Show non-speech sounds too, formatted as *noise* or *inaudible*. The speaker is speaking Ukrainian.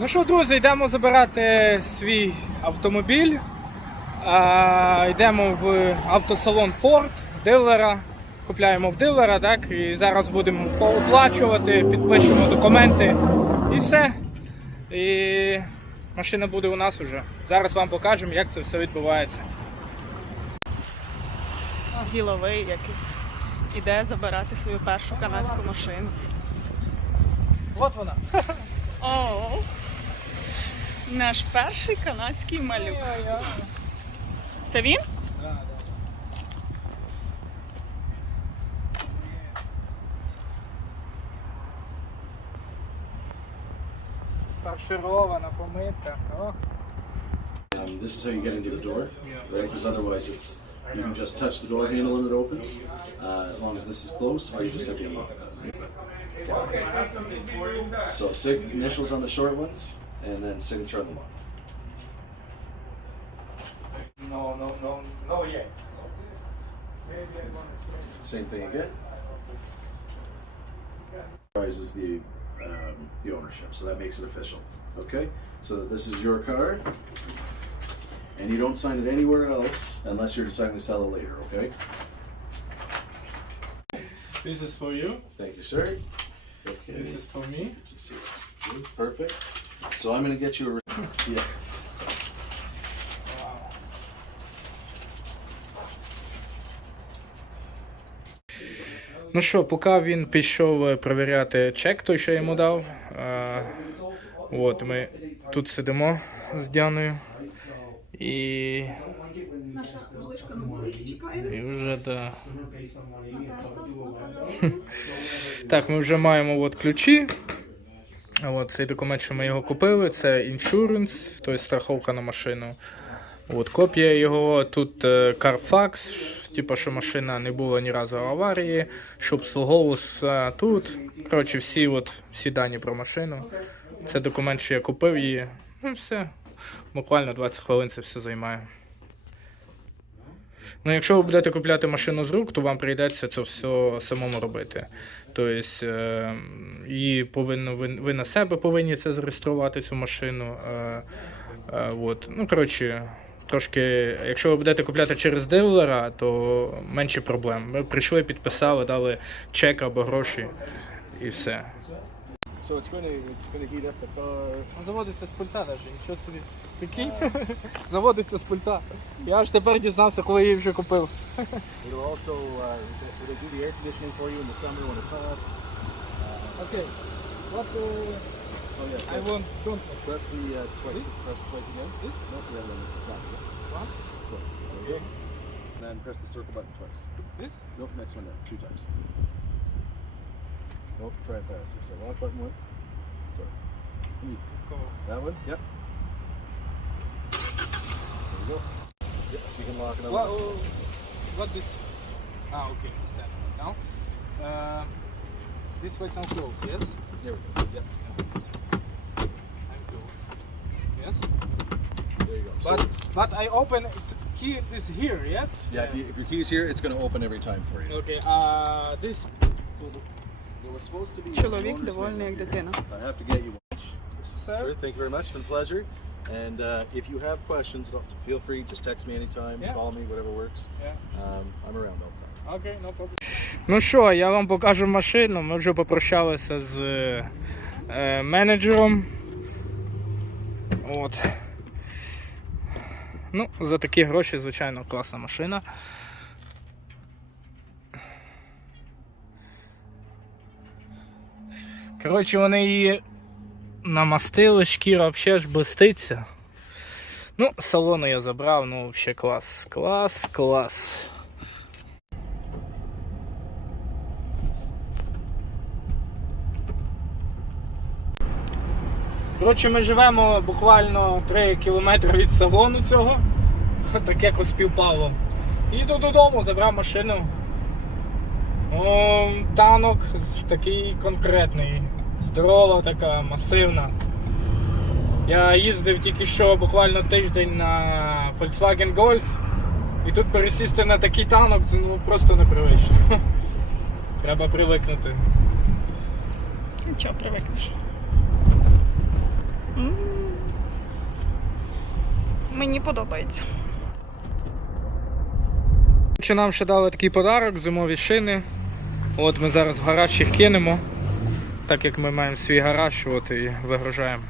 Ну що, друзі, йдемо забирати свій автомобіль. А, йдемо в автосалон Ford, дилера. Купляємо в дилера, так? І зараз будемо пооплачувати, підпишемо документи і все. І машина буде у нас уже. Зараз вам покажемо, як це все відбувається. Діловий, який іде забирати свою першу канадську машину. От вона. О, наш перший канадський малюк. Це він? Фарширована, помита. Ох. Um, this is how you get into the door, right? Because otherwise, it's you can just touch the door handle and it opens. Uh, as long as this is close, or you just have to. So sig- initials on the short ones, and then signature on the long. No, no, no, no yet. Same thing again. Is the um, the ownership, so that makes it official. Okay, so this is your car, and you don't sign it anywhere else unless you're deciding to sell it later. Okay. This is for you. Thank you, sir. Okay. This is for me. Just see. Good, Perfect. So I'm gonna get you a. Yeah. Ну що, поки він пішов е, перевіряти чек, той, що я йому дав. е, От ми тут сидимо з Діаною. І. Наша малишка на вулиці чекає. І вже да. Так, ми вже маємо от ключі. От цей документ, що ми його купили, це іншуренс, тобто страховка на машину. От копія його. Тут е, Carfax, типу, що машина не була ні разу в аварії, що обслуговувався тут. Коротше, всі, от, всі дані про машину. Це документ, що я купив її. Ну все. Буквально 20 хвилин це все займає. Ну, якщо ви будете купляти машину з рук, то вам прийдеться це все самому робити. Тобто, і повинно, ви, ви на себе повинні це зареєструвати, цю машину. Е, е, от. Ну, коротше, трошки, якщо ви будете купляти через дилера, то менше проблем. Ми прийшли, підписали, дали чек або гроші і все. So it's gonna it's gonna heat up the car. Заводиться з пульта навіть, нічого собі. Прикинь? Заводиться з пульта. Я аж тепер дізнався, коли її вже купив. It'll also uh, it'll do the air conditioning for you in the summer when it's hot. Окей. What, uh, So yes, I want, don't press the uh, twice. Press twice again. No, the other one. One? Okay. And then press the circle button twice. This? Nope, next one down. Two times. Nope, try it faster. So lock button once. Sorry. Go. That one? Yep. There you go. Yep, so you can lock another What, one. what this? Ah, okay, stand now. Uh, this way can close, yes? There we go. Yep. I'm close. Yes? There you go. So, But but I open key is here, yes? yeah, if, you, if your key's here, it's going to open every time for you. Okay. Uh, this. So Чоловік довольний як дитина. here. I have to get you one. Sir? Thank you very much. It's been a pleasure. And uh, if you have questions, feel free. Just text me anytime. Yeah. Call me, whatever works. Yeah. Um, I'm around all the time. Окей, no problem. Ну що, я вам покажу машину. Ми вже попрощалися з е, менеджером. От. Ну, за такі гроші, звичайно, класна машина. Коротше, вони її намастили, шкіра взагалі ж блиститься. Ну, салону я забрав, ну взагалі клас. Клас, клас. Коротше, ми живемо буквально 3 кілометри від салону цього. *laughs* Так якось співпало. Їду додому, забрав машину. Танок такий конкретний. Здорова така, масивна. Я їздив тільки що буквально тиждень на Volkswagen Golf. І тут пересісти на такий танок це ну, просто непривично. *laughs* Треба привикнути. Нічого, привикнеш. М, Мені подобається. Чи нам ще дали такий подарок, зимові шини. От ми зараз в гараж їх кинемо, так як ми маємо свій гараж, от і вигружаємо.